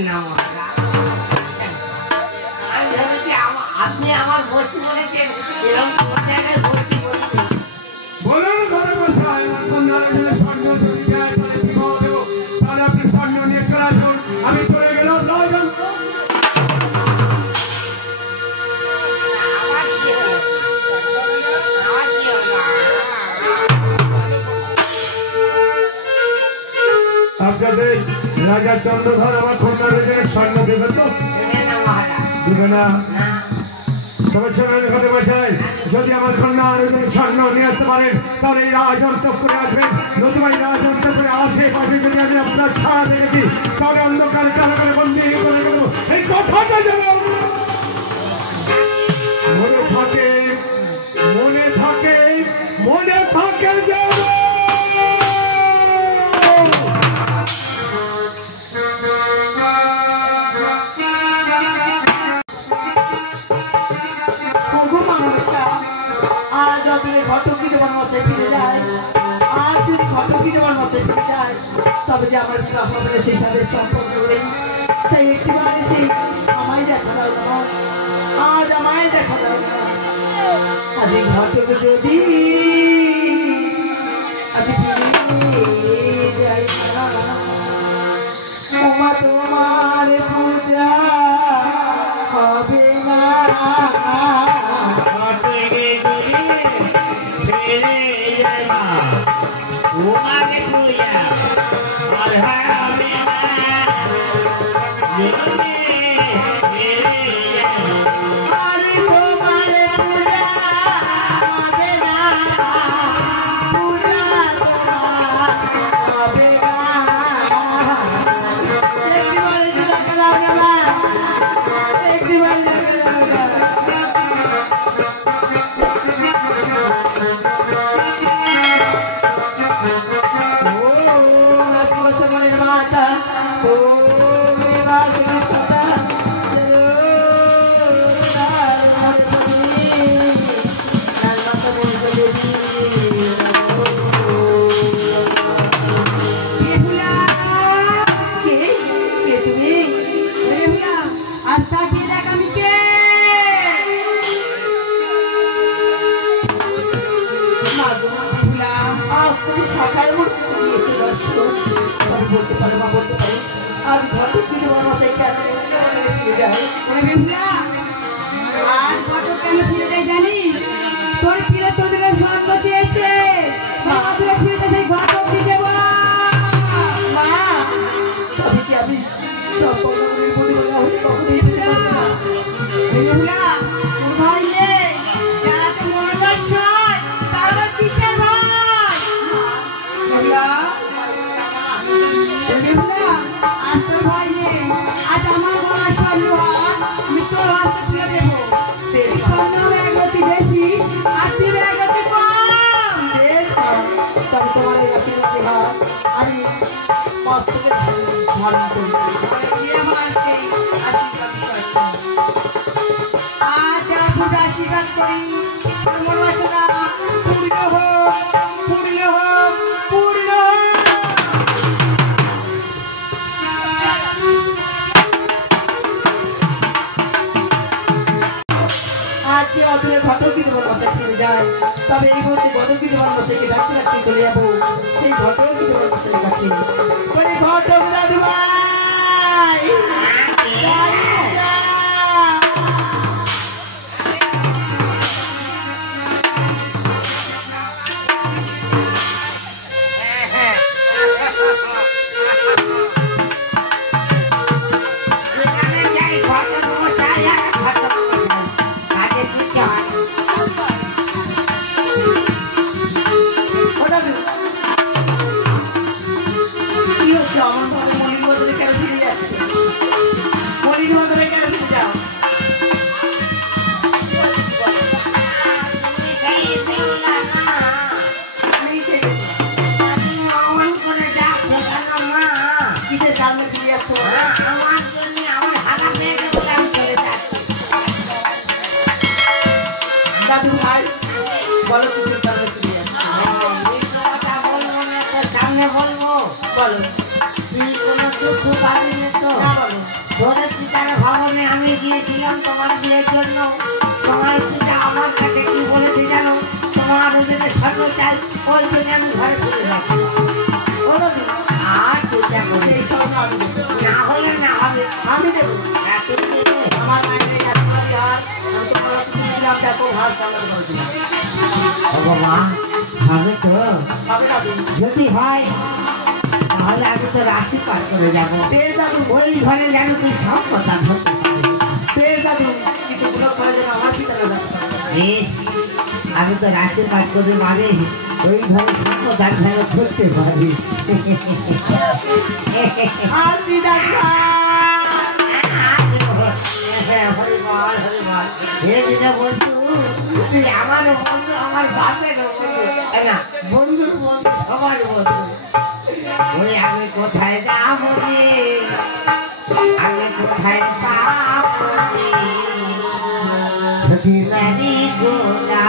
না আমি ভেবেছি আপনি আমার ভর্তি বলেছেন এরকম কোন জায়গায় ভর্তি করতে বলুন ঘরে বসে আমার কন্যা স্বর্ণ যদি যায় তাহলে বিবাহ দেবো তাহলে আপনি স্বর্ণ নিয়ে চলে আসুন আমি চলে গেলাম রাজন আপনাদের রাজা চন্দ্রধর আমার কন্যার জন্য স্বর্ণ দেবে তো দেবে না তবে চলেন ঘরে বসায় যদি আমার কন্যা স্বর্ণ নিয়ে আসতে পারেন তাহলে এই রাজন্তপুরে আসবেন নতুবা এই রাজন্তপুরে আশেপাশে যদি আমি আপনার ছাড়া দেখেছি তাহলে অন্ধকার চালা করে বন্দি করে গেল এই কথাটা যেমন মনে থাকে মনে থাকে মনে থাকে যেমন তবে যে আমার বিবাহ হবে সেই সাথে সম্পর্ক করে তাই একটিবার এসে আমায় দেখা দাও না আজ আমায় দেখা দাও না আজ এই ঘটক যদি আজ ফিরে যাই না তোমার পূজা হবে না তবে এই মুহূর্তে ঘটক জীবন মশাইকে ডাকতে ডাকতে চলে যাবো সেই ঘটক জীবন মশাইয়ের কাছে ঘটক দাদু ভাই সামনে বলবো বলো তুমি কোনো দুঃখ পাবি না তো গিয়েছিলাম তোমার বিয়ের জন্য, তোমার পূজা আমার কাছে কি বলেছে জানো? তোমার ওজনে স্বর্ণ চাই, ওই জন্য আমি ঘরে চলে যাচ্ছি। বলো দিন, আর পূজা করে সেই স্বর্ণ আমি দেবো। না হলে না হবে। আমি দেবো। এত দেবে? আমার মায়ের এই এতগুলো হার, আমি তোমার হাতে দিয়েছিলাম, দেখো হার সামনে করে দিলাম। ও বাবা, হবে তো? হবে না দিন। যদি হয় তাহলে আমি তো রাশি পার করে যাবো। পেয়ে যাবো, ওই ঘরে যেন তুই সব কথা ধরতে পারিস। পেয়ে যাবো, কিন্তু গুলো করে যেন আমার ঠিকানা দেখতে পারো। বেশ, আমি তো রাশি পার করে মানে ওই ঘরে সব কথা যেন ধরতে পারি। আসি ডাক্তার। তুই আমারও বন্ধু, আমার বাপেরও বন্ধু, না বন্ধুর বন্ধু, সবার বন্ধু। ওই আমি কোথায় যাবো রে, আমি কোথায় যাবো রে, যদি মেরি গোলা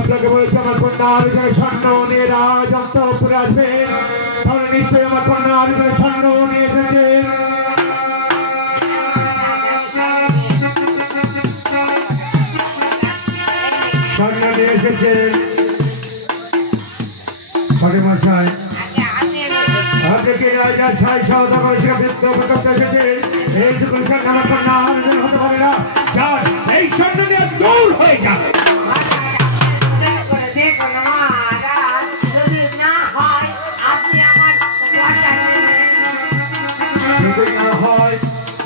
আপনাকে বলেছি আমার কন্যা আরেকজনের স্বর্ণ নিয়ে রাজ অন্তঃপুরে আসবে, তাহলে নিশ্চয়ই আমার কন্যা আরেকজনের স্বর্ণ নিয়ে এসেছে। স্বর্ণ নিয়ে এসেছে ঘরে মশাই, আপনি কি রাজা ছাই সহদা করেছে বৃত্ত করতে এসেছে? এই যুগের স্বর্ণ আমার কন্যা আরেকজন হতে পারে না। যান, এই স্বর্ণ নিয়ে দূর হয়ে যাবে।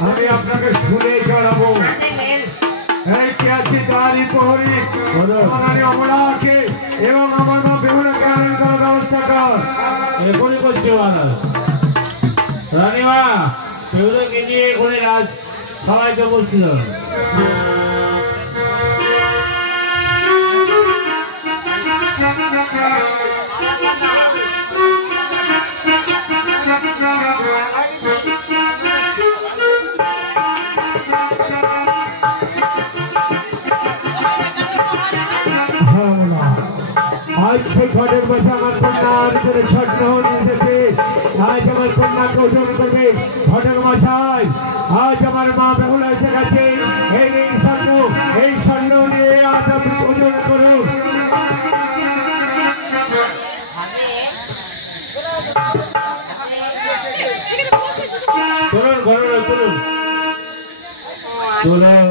আমি আপনাকে শুনে জানাবো। এই কে আছি তারই প্রহরী আমাদের অমরাকে এবং আমার মা বেহুলাকে আনন্দ করার ব্যবস্থা কর। এখনই করছি মহারাজ। রানীমা বেহুলাকে নিয়ে এখনই রাজ সবাইকে বলছিল। আজ সেই ঘরের বসে আমার কন্যার ভিতরে স্বর্ণ এসেছে। আজ আমার কন্যাকে ওজন করবে ঘটের মশাই। আজ আমার মা বেহুলা এসে গেছে। এই স্বর্ণ নিয়ে আজ আপনি ওজন করুন। চলুন ঘরে চলুন চলুন।